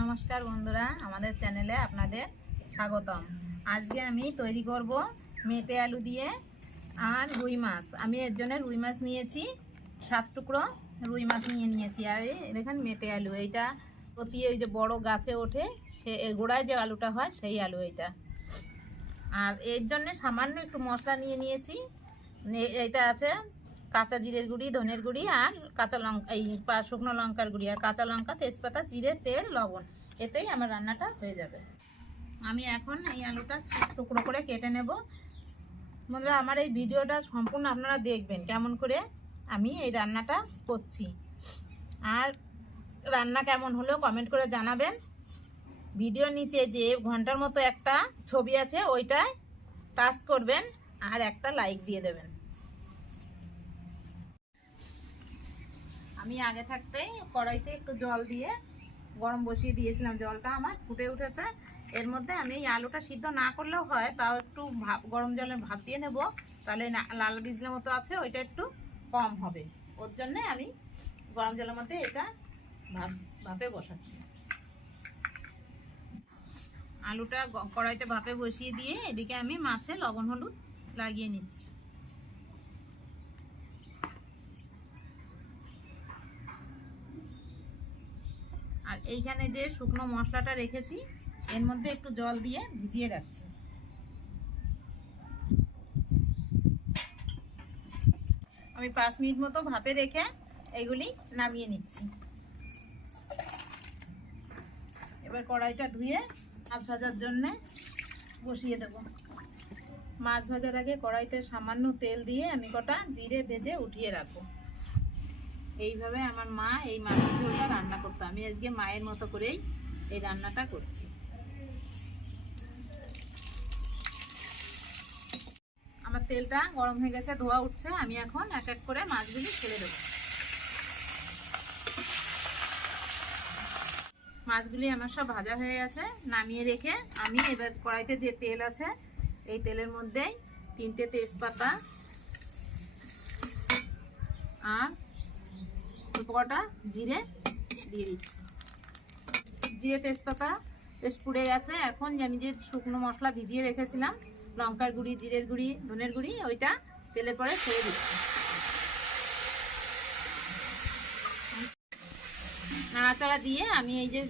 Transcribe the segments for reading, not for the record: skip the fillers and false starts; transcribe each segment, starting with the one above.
নমস্কার বন্ধুরা, আমাদের চ্যানেলে আপনাদের স্বাগতম। আজকে আমি তৈরি করব মেটে আলু দিয়ে আর রুই মাছ। আমি এর জন্য রুই মাছ নিয়েছি, 7 টুকরো রুই মাছ নিয়েছি। আর দেখেন মেটে আলু, এইটা প্রতি ওই যে বড় গাছে ওঠে সে এর গোড়ায় যে আলুটা হয় সেই আলু এইটা। আর এর জন্য সামান্য একটু মশলা নিয়েছি। এইটা আছে কাঁচা জিরের গুঁড়ি, ধনের গুঁড়ি আর কাঁচা লঙ্কা, এই শুকনো লঙ্কার গুঁড়ি আর কাঁচা লঙ্কা, তেজপাতা, জিরে, তেল, লবণ। এতেই আমার রান্নাটা হয়ে যাবে। আমি এখন এই আলুটা টুকরো করে কেটে নেব। বন্ধুরা, আমার এই ভিডিওটা সম্পূর্ণ আপনারা দেখবেন কেমন করে আমি এই রান্নাটা করছি। আর রান্না কেমন হলো কমেন্ট করে জানাবেন। ভিডিওর নিচে যে ঘন্টার মতো একটা ছবি আছে ওইটায় টাচ করবেন আর একটা লাইক দিয়ে দেবেন। আমি আগে থাকতেই কড়াইতে একটু জল দিয়ে গরম বসিয়ে দিয়েছিলাম। জলটা আমার ফুটে উঠেছে। এর মধ্যে আমি এই আলুটা সিদ্ধ না করলেও হয়, তাও একটু গরম জলে ভাপ দিয়ে নেব, তাহলে লাল বিজলের মতো আছে ওইটা একটু কম হবে। ওর জন্যে আমি গরম জলের মধ্যে এটা ভাপে বসাচ্ছি। আলুটা কড়াইতে ভাপে বসিয়ে দিয়ে এদিকে আমি মাছে লবণ হলুদ লাগিয়ে নিচ্ছি। আর এইখানে যে শুকনো মশলাটা রেখেছি এর মধ্যে একটু জল দিয়ে ভিজিয়ে রাখছি। আমি 5 মিনিট মতো ভাপে রেখে এইগুলি নামিয়ে নিচ্ছি। এবার কড়াইটা ধুয়ে মাছ ভাজার জন্য বসিয়ে দেব। মাছ ভাজার আগে কড়াইতে সামান্য তেল দিয়ে আমি কটা জিরে ভেজে উঠিয়ে রাখবো। এইভাবে আমার মা এই মাছের ঝোলটা রান্না করতো। আমি আজকে মায়ের মতো করেই এই রান্নাটা করছি। আমার তেলটা গরম হয়ে গেছে, ধোয়া উঠছে। আমি এখন এক এক করে মাছগুলি ছেড়ে দেব। মাছগুলি আমার সব ভাজা হয়ে গেছে। নামিয়ে রেখে আমি এবার কড়াইতে যে তেল আছে এই তেলের মধ্যেই 3টে তেজপাতা আর কটা জিরে দিয়ে দিচ্ছি। জিরে তেজপাতা বেশ পুড়ে গেছে। এখন আমি যে শুকনো মশলা ভিজিয়ে রেখেছিলাম, লঙ্কার গুঁড়ি, জিরের গুঁড়ি, ধনের গুঁড়ি, ওইটা তেলের পরে ছেড়ে দিচ্ছি। নাড়াচাড়া দিয়ে আমি এই যে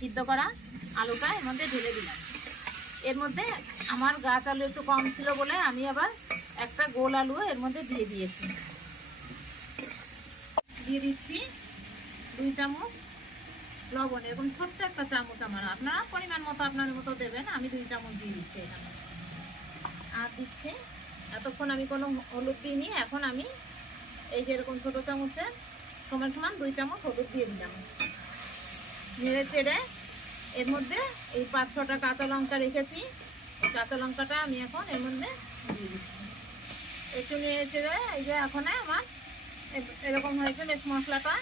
সিদ্ধ করা আলুটা এর মধ্যে ঢেলে দিলাম। এর মধ্যে আমার গাছ আলু একটু কম ছিল বলে আমি আবার একটা গোল আলু এর মধ্যে দিয়ে দিয়েছি। দিয়ে দিচ্ছি 2 চামচ লবণ, এরকম ছোট্ট একটা চামচ। আপনারা পরিমাণ মতো আপনাদের মতো দেবেন। আমি 2 চামচ দিয়ে দিচ্ছি এখানে। আর দিচ্ছি, এতক্ষণ আমি কোনো হলুদ দিইনি। এখন আমি এই যে এরকম ছোটো চামচে সমান সমান 2 চামচ হলুদ দিয়ে দিলাম। নেড়ে চেড়ে এর মধ্যে এই 5-6টা কাঁচা লঙ্কা রেখেছি, কাঁচা লঙ্কাটা আমি এখন এর মধ্যে দিয়ে দিচ্ছি। একটু নেড়ে চেড়ে এই যে এখন আমার এরকম হয়েছে বেশ মশলাটা।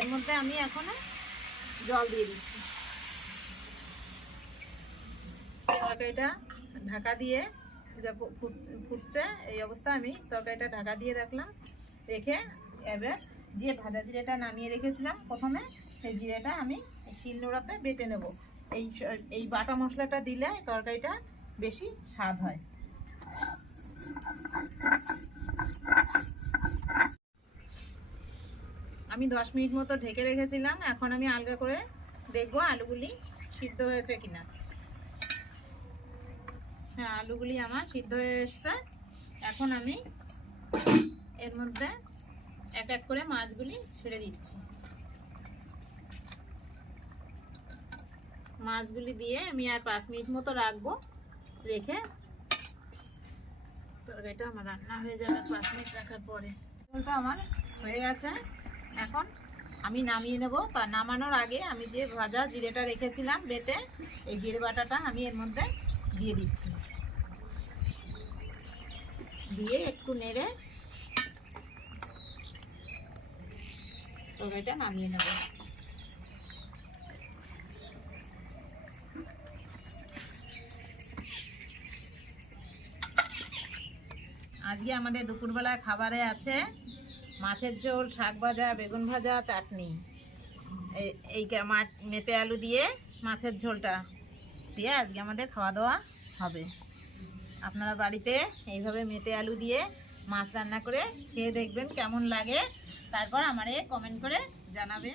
এর মধ্যে আমি এখন জল দিয়ে দিচ্ছি। তরকারিটা ঢাকা দিয়ে যা ফুটছে এই অবস্থা আমি তরকারিটা ঢাকা দিয়ে রাখলাম। রেখে এবার যে ভাজা জিরেটা নামিয়ে রেখেছিলাম প্রথমে, সেই জিরেটা আমি শিলনোড়াতে বেটে নেব। এই বাটা মশলাটা দিলে তরকারিটা বেশি স্বাদ হয়। আমি 10 মিনিট মতো ঢেকে রেখেছিলাম। এখন আমি আলগা করে দেখবো আলুগুলি সিদ্ধ হয়েছে কিনা। হ্যাঁ, আলুগুলি আমার সিদ্ধ হয়ে এসছে। এখন আমি এর মধ্যে এক এক করে মাছগুলি ছেড়ে দিচ্ছি। মাছগুলি দিয়ে আমি আর 5 মিনিট মতো রাখবো। রেখে তরকারিটা আমার রান্না হয়ে যাবে 5 মিনিট রাখার পরে। ঝোলটা আমার হয়ে গেছে। এখন আমি নামিয়ে নেব। তা নামানোর আগে আমি যে ভাজা জিরেটা রেখেছিলাম বেটে, এই জিরে বাটাটা আমি এর মধ্যে দিয়ে দিচ্ছি। দিয়ে একটু নেড়ে তরকারিটা নামিয়ে নেব। আজকে আমাদের দুপুরবেলা খাবারে আছে মাছের ঝোল, শাক ভাজা, বেগুন ভাজা, চাটনি। এই মেটে আলু দিয়ে মাছের ঝোলটা দিয়ে আজকে আমাদের খাওয়া দাওয়া হবে। আপনারা বাড়িতে এইভাবে মেটে আলু দিয়ে মাছ রান্না করে খেয়ে দেখবেন কেমন লাগে, তারপর আমারে কমেন্ট করে জানাবেন।